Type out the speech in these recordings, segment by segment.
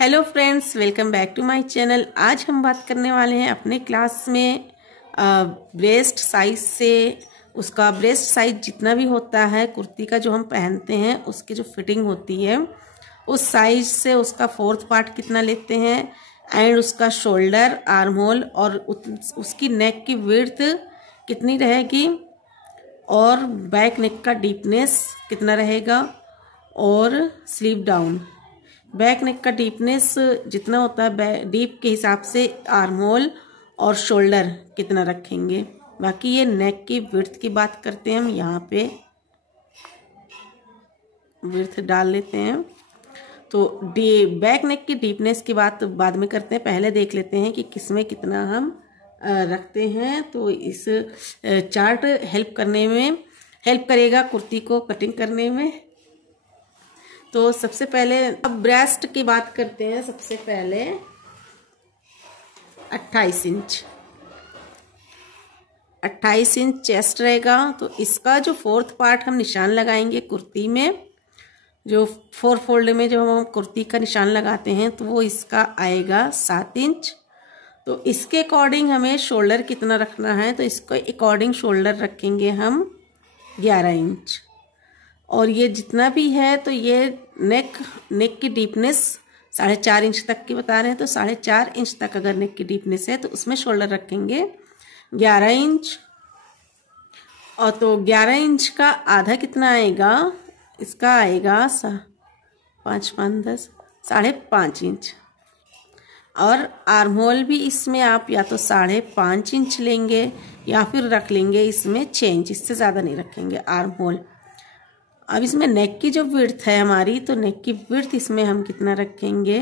Hello friends, welcome back to my channel. आज हम बात करने वाले हैं अपने क्लास में ब्रेस्ट साइज से, उसका ब्रेस्ट साइज जितना भी होता है कुर्ती का जो हम पहनते हैं उसकी जो फिटिंग होती है उस साइज से उसका फोर्थ पार्ट कितना लेते हैं एंड उसका शोल्डर, आर्म होल और उसकी नेक की विड्थ कितनी रहेगी और बैक नेक का डीपनेस कितना रहेगा और स्लीव डाउन। बैक नेक का डीपनेस जितना होता है डीप के हिसाब से आर्म होल और शोल्डर कितना रखेंगे। बाकी ये नेक की विड्थ की बात करते हैं, हम यहाँ पे विड्थ डाल लेते हैं। तो बैक नेक की डीपनेस की बात बाद में करते हैं, पहले देख लेते हैं कि किसमें कितना हम रखते हैं। तो इस चार्ट हेल्प करेगा कुर्ती को कटिंग करने में। तो सबसे पहले अब ब्रेस्ट की बात करते हैं। सबसे पहले 28 इंच चेस्ट रहेगा। तो इसका जो फोर्थ पार्ट हम निशान लगाएंगे कुर्ती में, जो 4 फोल्ड में जो हम कुर्ती का निशान लगाते हैं तो वो इसका आएगा 7 इंच। तो इसके अकॉर्डिंग हमें शोल्डर कितना रखना है, तो इसको अकॉर्डिंग शोल्डर रखेंगे हम 11 इंच। और ये जितना भी है तो ये नेक की डीपनेस 4.5 इंच तक की बता रहे हैं, तो 4.5 इंच तक अगर नेक की डीपनेस है तो उसमें शोल्डर रखेंगे 11 इंच। और तो 11 इंच का आधा कितना आएगा, इसका आएगा 5 5 10 5.5 इंच। और आर्म होल भी इसमें आप या तो 5.5 इंच लेंगे या फिर रख लेंगे इसमें 6 इंच, इससे ज़्यादा नहीं रखेंगे आर्म होल। अब इसमें नेक की जो विड्थ है हमारी, तो नेक की विड्थ इसमें हम कितना रखेंगे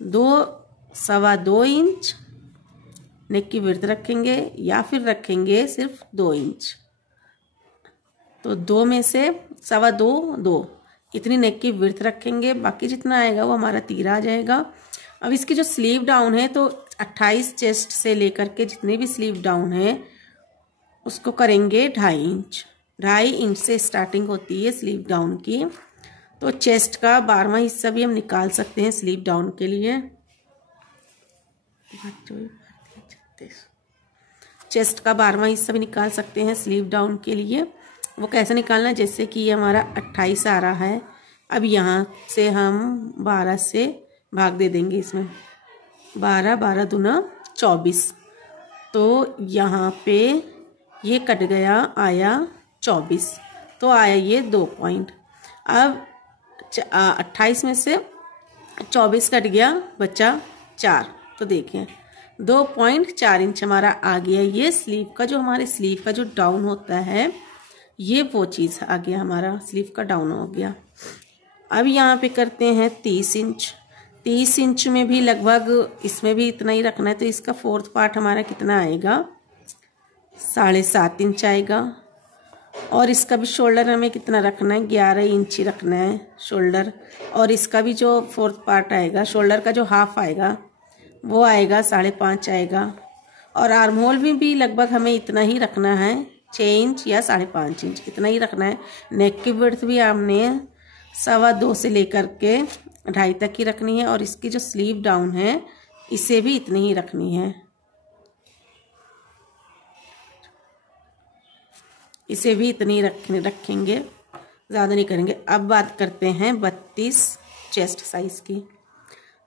2.25 इंच नेक की विड्थ रखेंगे या फिर रखेंगे सिर्फ 2 इंच। तो 2 में से 2.25 इतनी नेक की विड्थ रखेंगे, बाकी जितना आएगा वो हमारा तीरा आ जाएगा। अब इसकी जो स्लीव डाउन है तो 28 चेस्ट से लेकर के जितने भी स्लीव डाउन है उसको करेंगे 2.5 इंच। 2.5 इंच से स्टार्टिंग होती है स्लीव डाउन की। तो चेस्ट का 12वां हिस्सा भी हम निकाल सकते हैं स्लीव डाउन के लिए। चेस्ट का 12वां हिस्सा भी निकाल सकते हैं स्लीव डाउन के लिए। वो कैसे निकालना है, जैसे कि ये हमारा 28 आ रहा है, अब यहाँ से हम 12 से भाग दे देंगे इसमें, 12 दूना 24। तो यहाँ पे ये कट गया, आया 24, तो आया ये 2 पॉइंट। अब 28 में से 24 कट गया, बचा 4। तो देखिए 2.4 इंच हमारा आ गया। ये स्लीव का जो हमारे स्लीव का जो डाउन होता है ये वो चीज़ आ गया, हमारा स्लीव का डाउन हो गया। अब यहाँ पे करते हैं 30 इंच। 30 इंच में भी लगभग इसमें भी इतना ही रखना है, तो इसका फोर्थ पार्ट हमारा कितना आएगा 7.5 इंच आएगा। और इसका भी शोल्डर हमें कितना रखना है 11 इंच ही रखना है शोल्डर। और इसका भी जो फोर्थ पार्ट आएगा, शोल्डर का जो हाफ आएगा वो आएगा 5.5 आएगा। और आर्म होल में भी लगभग हमें इतना ही रखना है, 6 इंच या 5.5 इंच इतना ही रखना है। नेक की विड्थ भी हमने 2.25 से लेकर के 2.5 तक ही रखनी है। और इसकी जो स्लीव डाउन है इसे भी इतनी ही रखनी है, इसे भी इतनी रखेंगे, ज़्यादा नहीं करेंगे। अब बात करते हैं 32 चेस्ट साइज़ की।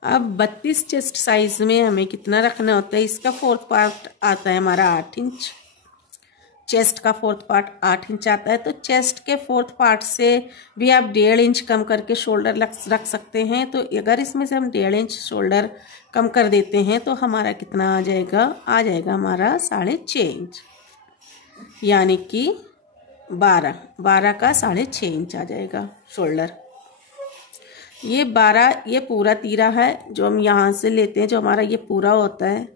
अब 32 चेस्ट साइज़ में हमें कितना रखना होता है, इसका फोर्थ पार्ट आता है हमारा 8 इंच। चेस्ट का फोर्थ पार्ट 8 इंच आता है। तो चेस्ट के फोर्थ पार्ट से भी आप 1.5 इंच कम करके शोल्डर रख सकते हैं। तो अगर इसमें से हम 1.5 इंच शोल्डर कम कर देते हैं तो हमारा कितना आ जाएगा हमारा 6.5 इंच, यानी कि 12 का 6.5 इंच आ जाएगा शोल्डर। ये 12 ये पूरा तीरा है जो हम यहाँ से लेते हैं, जो हमारा ये पूरा होता है,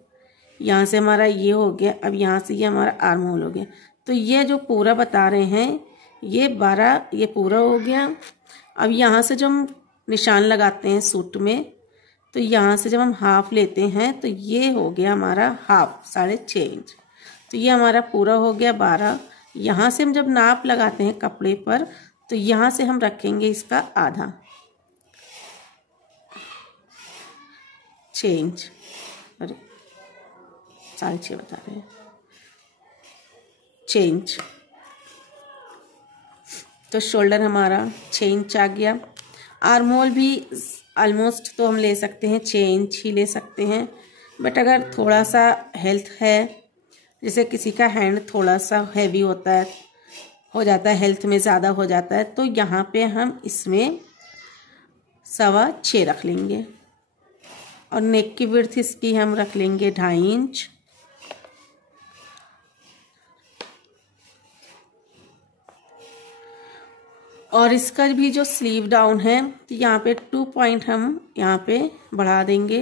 यहाँ से हमारा ये हो गया। अब यहाँ से ये हमारा आर्म होल हो गया। तो ये जो पूरा बता रहे हैं ये 12 ये पूरा हो गया। अब यहाँ से जब हम निशान लगाते हैं सूट में, तो यहाँ से जब हम हाफ लेते हैं तो ये हो गया हमारा हाफ 6.5 इंच। तो ये हमारा पूरा हो गया 12। यहाँ से हम जब नाप लगाते हैं कपड़े पर तो यहाँ से हम रखेंगे इसका आधा। 6 इंच, अरे 6.5 बता रहे हैं, 6 इंच। तो शोल्डर हमारा 6 इंच आ गया। आर्म होल भी ऑलमोस्ट तो हम ले सकते हैं 6 इंच ही ले सकते हैं, बट अगर थोड़ा सा हेल्थ है, जैसे किसी का हैंड थोड़ा सा हैवी होता है, हो जाता है हेल्थ में ज़्यादा हो जाता है, तो यहाँ पे हम इसमें 6.25 रख लेंगे। और नेक की विड्थ इसकी हम रख लेंगे 2.5 इंच। और इसका भी जो स्लीव डाउन है, तो यहाँ पे 2 पॉइंट हम यहाँ पे बढ़ा देंगे,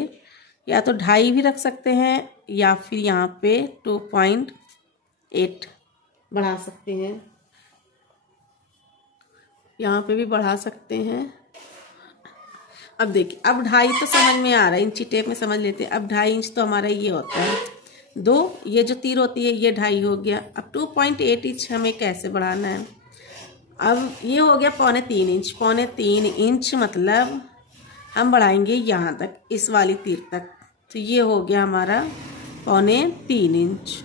या तो 2.5 भी रख सकते हैं, या फिर यहाँ पे 2.8 बढ़ा सकते हैं, यहाँ पे भी बढ़ा सकते हैं। अब देखिए, अब 2.5 तो समझ में आ रहा है, इंची टेप में समझ लेते हैं। अब 2.5 इंच तो हमारा ये होता है 2, ये जो तीर होती है ये 2.5 हो गया। अब 2.8 इंच हमें कैसे बढ़ाना है? अब ये हो गया 3.25 इंच। 3.25 इंच मतलब हम बढ़ाएंगे यहाँ तक, इस वाली तीर तक, तो ये हो गया हमारा 3.25 इंच।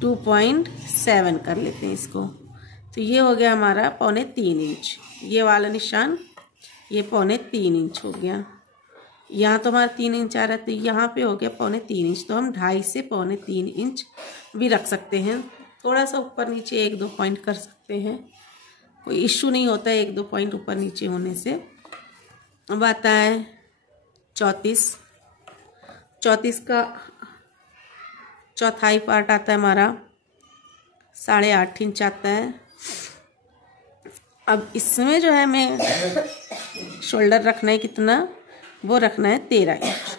2.7 कर लेते हैं इसको, तो ये हो गया हमारा 3.25 इंच। ये वाला निशान, ये 3.25 इंच हो गया। यहाँ तो हमारा 3 इंच आ रहा है, तो यहाँ पे हो गया 3.25 इंच। तो हम 2.5 से 3.25 इंच भी रख सकते हैं, थोड़ा सा ऊपर नीचे 1-2 पॉइंट कर सकते हैं, कोई इश्यू नहीं होता है 1-2 पॉइंट ऊपर नीचे होने से। अब आता है 34। 34 का चौथाई पार्ट आता है हमारा 8.5 इंच आता है। अब इसमें जो है हमें शोल्डर रखना है कितना, वो रखना है 13 इंच।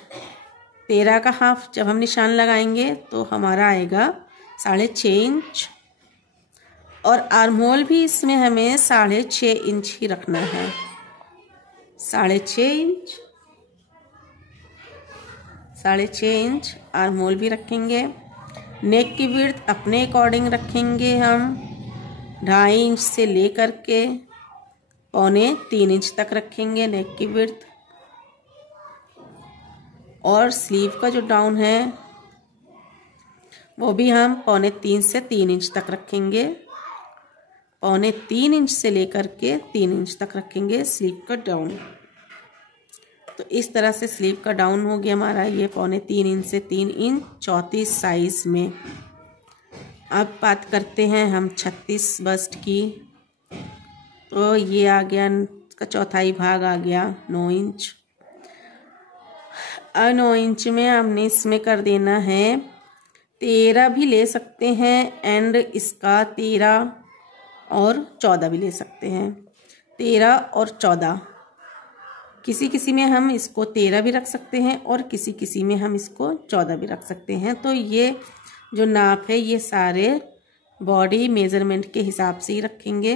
13 का हाफ जब हम निशान लगाएंगे तो हमारा आएगा 6.5 इंच। और आर्म होल भी इसमें हमें 6.5 इंच ही रखना है, 6.5 इंच, 6.5 इंच आर्म होल भी रखेंगे। नेक की विड्थ अपने अकॉर्डिंग रखेंगे हम, 2.5 इंच से लेकर के 3.25 इंच तक रखेंगे नेक की विड्थ। और स्लीव का जो डाउन है वो भी हम 2.25 से 3 इंच तक रखेंगे, 3.25 इंच से लेकर के 3 इंच तक रखेंगे स्लीव का डाउन। तो इस तरह से स्लीव का डाउन हो गया हमारा, ये 3.25 इंच से 3 इंच 34 साइज में। अब बात करते हैं हम 36 बस्ट की। तो ये आ गया, इसका चौथाई भाग आ गया 9 इंच। 9 इंच में हमने इसमें कर देना है 13 भी ले सकते हैं, एंड इसका 13 और 14 भी ले सकते हैं। 13 और 14, किसी किसी में हम इसको 13 भी रख सकते हैं और किसी किसी में हम इसको 14 भी रख सकते हैं। तो ये जो नाप है ये सारे बॉडी मेजरमेंट के हिसाब से ही रखेंगे।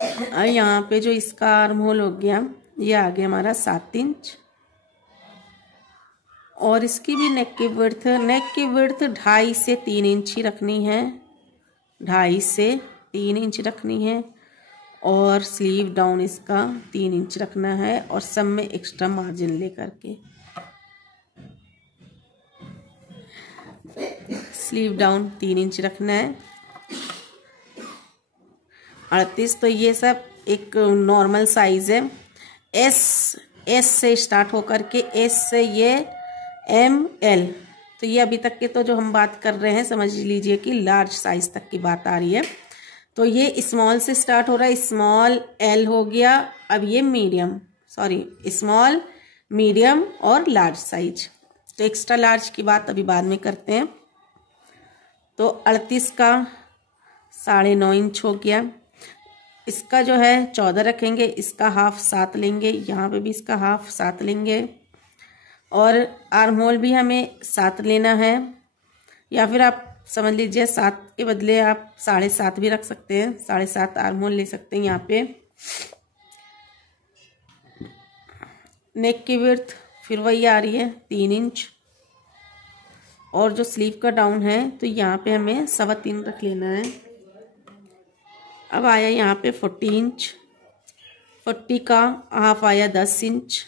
और यहाँ पे जो इसका आर्म होल हो गया, ये आ गया हमारा 7 इंच। और इसकी भी नेक की विड्थ 2.5 से 3 इंच ही रखनी है, 2.5 से 3 इंच रखनी है। और स्लीव डाउन इसका 3 इंच रखना है, और सब में एक्स्ट्रा मार्जिन लेकर के स्लीव डाउन 3 इंच रखना है। 38, तो ये सब एक नॉर्मल साइज है। एस से स्टार्ट होकर के एस से ये ML, तो ये अभी तक के तो जो हम बात कर रहे हैं समझ लीजिए कि लार्ज साइज तक की बात आ रही है। तो ये स्मॉल से स्टार्ट हो रहा है, स्मॉल L हो गया। अब ये स्मॉल, मीडियम और लार्ज साइज। तो एक्स्ट्रा लार्ज की बात अभी बाद में करते हैं। तो 38 का 9.5 इंच हो गया। इसका जो है 14 रखेंगे, इसका हाफ 7 लेंगे, यहाँ पे भी इसका हाफ 7 लेंगे। और आर्म होल भी हमें 7 लेना है, या फिर आप समझ लीजिए 7 के बदले आप 7.5 भी रख सकते हैं, 7.5 आर्म होल ले सकते हैं यहाँ पे। नेक की विड्थ फिर वही आ रही है 3 इंच। और जो स्लीव का डाउन है तो यहाँ पे हमें 3.25 रख लेना है। अब आया यहाँ पे 40 इंच। 40 का हाफ आया 10 इंच।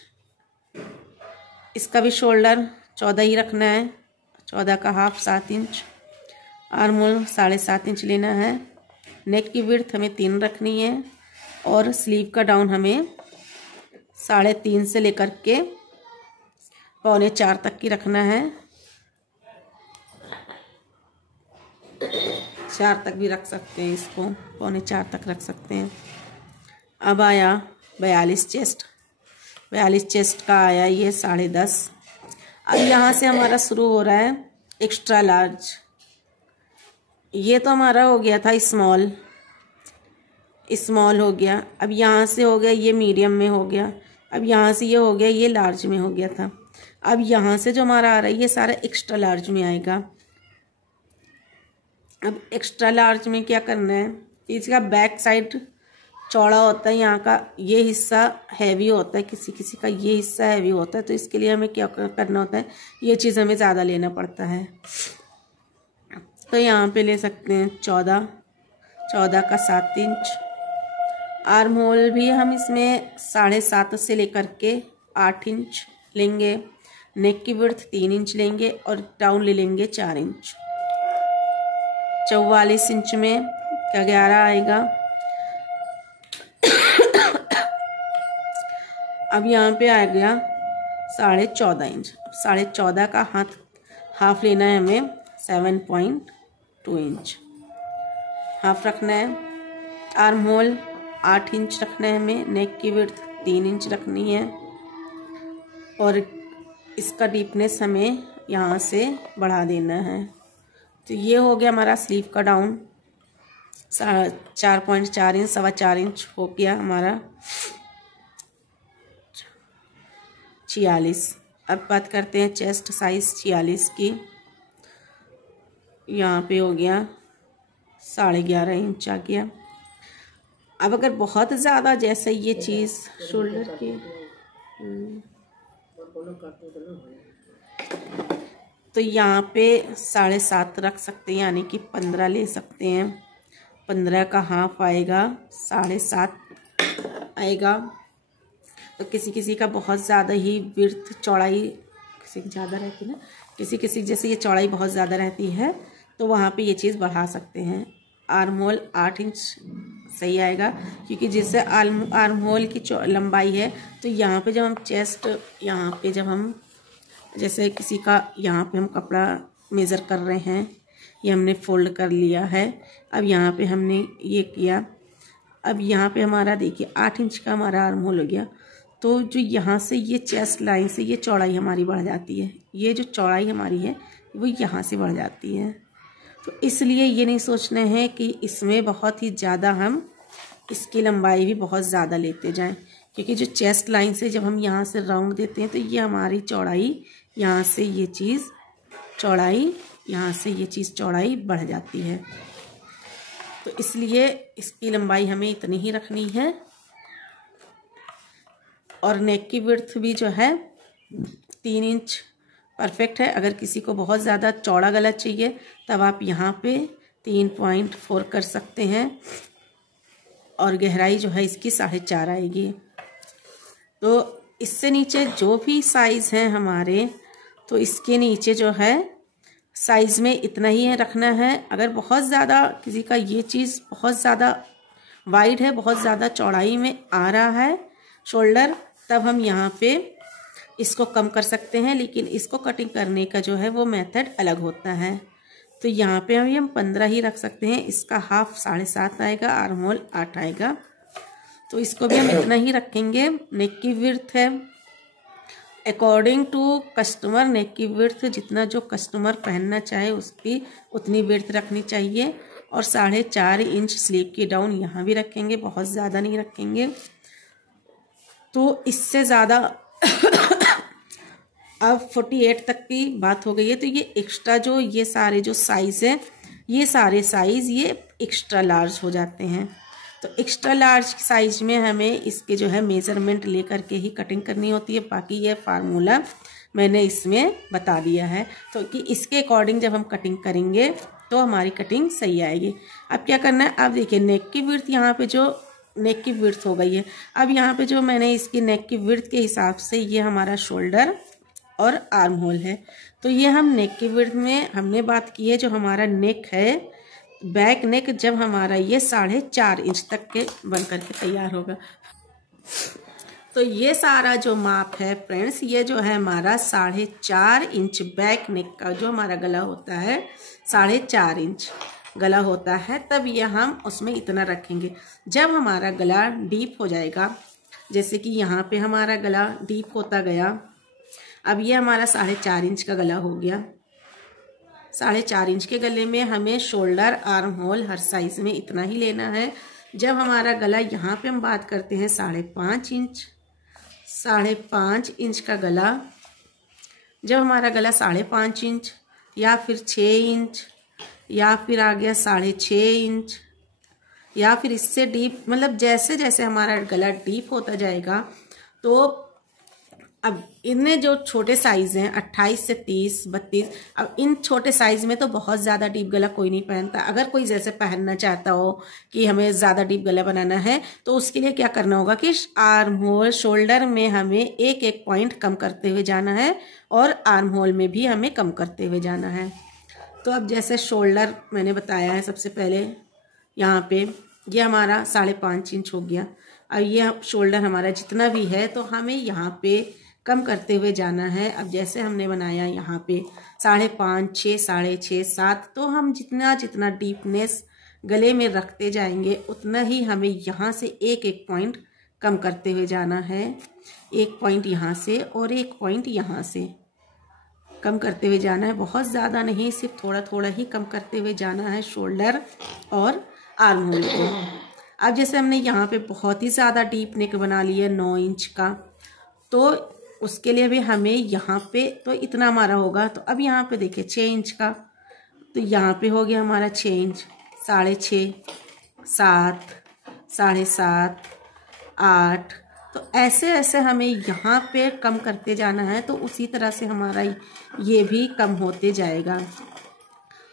इसका भी शोल्डर 14 ही रखना है, 14 का half 7 inch. Arm hole 7.5 inch लेना है। नेक की विड्थ हमें 3 रखनी है और स्लीव का डाउन हमें 3.5 से लेकर के 3.25 तक की रखना है। 4 तक भी रख सकते हैं, इसको 3.25 तक रख सकते हैं। अब आया 42 चेस्ट। 42 चेस्ट का आया ये 10.5। अब यहाँ से हमारा शुरू हो रहा है एक्स्ट्रा लार्ज। ये तो हमारा हो गया था स्मॉल, स्मॉल हो गया। अब यहाँ से हो गया ये मीडियम में हो गया। अब यहाँ से ये हो गया ये लार्ज में हो गया था। अब यहाँ से जो हमारा आ रहा है ये सारा एक्स्ट्रा लार्ज में आएगा। अब एक्स्ट्रा लार्ज में क्या करना है, इसका बैक साइड चौड़ा होता है, यहाँ का ये हिस्सा हैवी होता है, किसी किसी का ये हिस्सा हैवी होता है, तो इसके लिए हमें क्या करना होता है, ये चीज़ हमें ज़्यादा लेना पड़ता है। तो यहाँ पे ले सकते हैं 14 का 7 इंच। आर्म होल भी हम इसमें 7.5 से लेकर के 8 इंच लेंगे। नेक की विड्थ 3 इंच लेंगे और डाउन ले लेंगे 4 इंच। 44 इंच में क्या 11 आएगा। अब यहाँ पे आ गया 14.5 इंच। अब 14.5 का हाफ लेना है हमें 7.2 इंच हाफ रखना है। आर्म होल 8 इंच रखना है हमें। नेक की विड्थ 3 इंच रखनी है और इसका डीपनेस हमें यहाँ से बढ़ा देना है। तो ये हो गया हमारा स्लीव का डाउन 4.4 इंच, 4.25 इंच हो गया हमारा 46। अब बात करते हैं चेस्ट साइज 46 की। यहाँ पे हो गया 11.5 इंच आ गया। अब अगर बहुत ज़्यादा जैसे ये चीज़ शोल्डर की तो यहाँ पे 7.5 रख सकते हैं, यानी कि 15 ले सकते हैं। 15 का हाफ आएगा 7.5 आएगा। तो किसी किसी का बहुत ज़्यादा ही विड्थ चौड़ाई किसी की ज़्यादा रहती है ना, किसी किसी जैसे ये चौड़ाई बहुत ज़्यादा रहती है तो वहाँ पे ये चीज़ बढ़ा सकते हैं। आर्म होल 8 इंच सही आएगा, क्योंकि जिससे आर्म होल की लंबाई है तो यहाँ पे जब हम चेस्ट, यहाँ पे जब हम जैसे किसी का यहाँ पे हम कपड़ा मेज़र कर रहे हैं, ये हमने फोल्ड कर लिया है। अब यहाँ पे हमने ये किया, अब यहाँ पे हमारा देखिए 8 इंच का हमारा आर्म होल हो गया। तो जो यहाँ से ये चेस्ट लाइन से ये चौड़ाई हमारी बढ़ जाती है, ये जो चौड़ाई हमारी है वो यहाँ से बढ़ जाती है। तो इसलिए ये नहीं सोचना है कि इसमें बहुत ही ज़्यादा हम इसकी लंबाई भी बहुत ज़्यादा लेते जाएं, क्योंकि जो चेस्ट लाइन से जब हम यहाँ से राउंड देते हैं तो ये हमारी चौड़ाई यहाँ से ये चीज़ चौड़ाई यहाँ से ये चीज़ चौड़ाई बढ़ जाती है। तो इसलिए इसकी लंबाई हमें इतनी ही रखनी है। और नेक की विड्थ भी जो है 3 इंच परफेक्ट है। अगर किसी को बहुत ज़्यादा चौड़ा गला चाहिए तब आप यहाँ पे 3.4 कर सकते हैं और गहराई जो है इसकी 4.5 आएगी। तो इससे नीचे जो भी साइज़ हैं हमारे, तो इसके नीचे जो है साइज़ में इतना ही रखना है। अगर बहुत ज़्यादा किसी का ये चीज़ बहुत ज़्यादा वाइड है, बहुत ज़्यादा चौड़ाई में आ रहा है शोल्डर, तब हम यहाँ पे इसको कम कर सकते हैं, लेकिन इसको कटिंग करने का जो है वो मेथड अलग होता है। तो यहाँ पे हम 15 ही रख सकते हैं। इसका हाफ 7.5 आएगा, आर्म होल 8 आएगा, तो इसको भी हम इतना ही रखेंगे। नेक की विड्थ है अकॉर्डिंग टू कस्टमर, नेक की विड्थ जितना जो कस्टमर पहनना चाहे उसकी उतनी विड्थ रखनी चाहिए। और 4.5 इंच स्लीव की डाउन यहाँ भी रखेंगे, बहुत ज़्यादा नहीं रखेंगे। तो इससे ज़्यादा अब 48 तक की बात हो गई है। तो ये एक्स्ट्रा जो ये सारे जो साइज़ है, ये सारे साइज़ ये एक्स्ट्रा लार्ज हो जाते हैं। तो एक्स्ट्रा लार्ज साइज में हमें इसके जो है मेज़रमेंट ले करके ही कटिंग करनी होती है। बाकी ये फार्मूला मैंने इसमें बता दिया है, तो कि इसके अकॉर्डिंग जब हम कटिंग करेंगे तो हमारी कटिंग सही आएगी। अब क्या करना है, अब देखिए नेक की विड्थ, यहाँ पे जो नेक की विड्थ हो गई है। अब यहाँ पे जो मैंने इसकी नेक की विड्थ के हिसाब से ये हमारा शोल्डर और आर्म होल है। तो ये हम नेक की विड्थ में हमने बात की है। जो हमारा नेक है, बैक नेक, जब हमारा ये 4.5 इंच तक के बन करके तैयार होगा। तो ये सारा जो माप है फ्रेंड्स, ये जो है हमारा 4.5 इंच बैक नेक का जो हमारा गला होता है, 4.5 इंच गला होता है, तब ये हम उसमें इतना रखेंगे। जब हमारा गला डीप हो जाएगा, जैसे कि यहाँ पे हमारा गला डीप होता गया, अब ये हमारा 4.5 इंच का गला हो गया। 4.5 इंच के गले में हमें शोल्डर, आर्म होल हर साइज में इतना ही लेना है। जब हमारा गला यहाँ पे हम बात करते हैं 5.5 इंच, 5.5 इंच का गला, जब हमारा गला 5.5 इंच या फिर 6 इंच या फिर आ गया 6.5 इंच या फिर इससे डीप, मतलब जैसे जैसे हमारा गला डीप होता जाएगा, तो अब इनमें जो छोटे साइज़ हैं 28 से 30, 32, अब इन छोटे साइज़ में तो बहुत ज़्यादा डीप गला कोई नहीं पहनता। अगर कोई जैसे पहनना चाहता हो कि हमें ज़्यादा डीप गला बनाना है, तो उसके लिए क्या करना होगा कि आर्म होल, शोल्डर में हमें एक एक पॉइंट कम करते हुए जाना है और आर्म होल में भी हमें कम करते हुए जाना है। तो अब जैसे शोल्डर मैंने बताया है, सबसे पहले यहाँ पे ये हमारा 5.5 इंच हो गया। अब ये शोल्डर हमारा जितना भी है, तो हमें यहाँ पे कम करते हुए जाना है। अब जैसे हमने बनाया यहाँ पे 5.5, 6, 6.5, 7, तो हम जितना जितना डीपनेस गले में रखते जाएंगे, उतना ही हमें यहाँ से एक एक पॉइंट कम करते हुए जाना है। एक पॉइंट यहाँ से और एक पॉइंट यहाँ से कम करते हुए जाना है। बहुत ज़्यादा नहीं, सिर्फ थोड़ा थोड़ा ही कम करते हुए जाना है शोल्डर और आर्म होल को। अब जैसे हमने यहाँ पे बहुत ही ज़्यादा डीप नेक बना लिया 9 इंच का, तो उसके लिए भी हमें यहाँ पे तो इतना हमारा होगा। तो अब यहाँ पे देखिए 6 इंच का, तो यहाँ पे हो गया हमारा 6 इंच, 6.5, 7, 7.5, 8, तो ऐसे ऐसे हमें यहाँ पे कम करते जाना है। तो उसी तरह से हमारा ये भी कम होते जाएगा।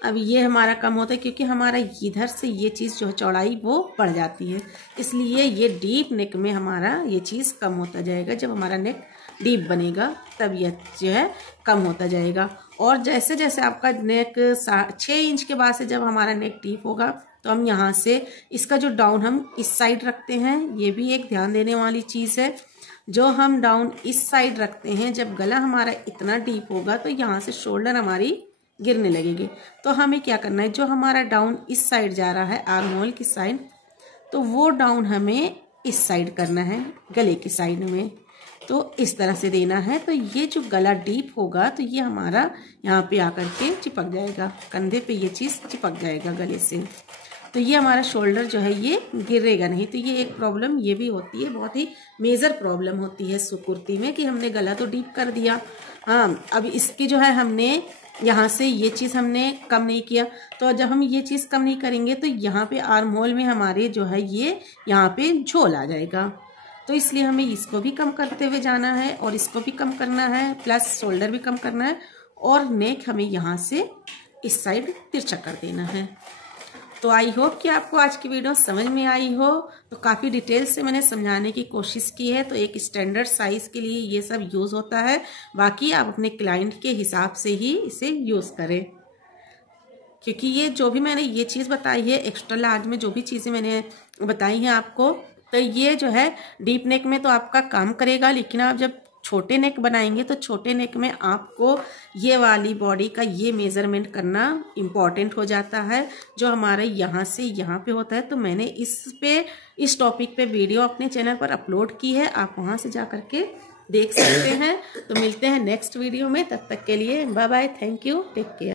अब ये हमारा कम होता है क्योंकि हमारा इधर से ये चीज़ जो है चौड़ाई वो बढ़ जाती है, इसलिए ये डीप नेक में हमारा ये चीज़ कम होता जाएगा। जब हमारा नेक डीप बनेगा तब यह जो है कम होता जाएगा। और जैसे जैसे आपका नेक 6 इंच के बाद से जब हमारा नेक डीप होगा, तो हम यहाँ से इसका जो डाउन हम इस साइड रखते हैं, ये भी एक ध्यान देने वाली चीज़ है। जो हम डाउन इस साइड रखते हैं, जब गला हमारा इतना डीप होगा तो यहाँ से शोल्डर हमारी गिरने लगेगी। तो हमें क्या करना है, जो हमारा डाउन इस साइड जा रहा है आर्म होल की साइड, तो वो डाउन हमें इस साइड करना है गले की साइड में। तो इस तरह से देना है। तो ये जो गला डीप होगा, तो ये हमारा यहाँ पे आकर के चिपक जाएगा, कंधे पे ये चीज़ चिपक जाएगा गले से। तो ये हमारा शोल्डर जो है ये गिरेगा नहीं। तो ये एक प्रॉब्लम ये भी होती है, बहुत ही मेजर प्रॉब्लम होती है कुर्ती में, कि हमने गला तो डीप कर दिया, हाँ, अब इसकी जो है हमने यहाँ से ये चीज़ हमने कम नहीं किया। तो जब हम ये चीज़ कम नहीं करेंगे, तो यहाँ पे आर्म होल में हमारे जो है ये यहाँ पे झोल आ जाएगा। तो इसलिए हमें इसको भी कम करते हुए जाना है और इसको भी कम करना है, प्लस शोल्डर भी कम करना है, और नेक हमें यहाँ से इस साइड तिरछा कर देना है। तो आई होप कि आपको आज की वीडियो समझ में आई हो। तो काफ़ी डिटेल से मैंने समझाने की कोशिश की है। तो एक स्टैंडर्ड साइज़ के लिए ये सब यूज़ होता है, बाकी आप अपने क्लाइंट के हिसाब से ही इसे यूज़ करें। क्योंकि ये जो भी मैंने ये चीज़ बताई है, एक्स्ट्रा लार्ज में जो भी चीज़ें मैंने बताई हैं आपको, तो ये जो है डीप नेक में तो आपका काम करेगा, लेकिन आप जब छोटे नेक बनाएंगे तो छोटे नेक में आपको ये वाली बॉडी का ये मेज़रमेंट करना इम्पॉर्टेंट हो जाता है, जो हमारे यहाँ से यहाँ पे होता है। तो मैंने इस टॉपिक पे वीडियो अपने चैनल पर अपलोड की है, आप वहाँ से जा करके देख सकते हैं। तो मिलते हैं नेक्स्ट वीडियो में, तब तक के लिए bye bye, thank you, take care.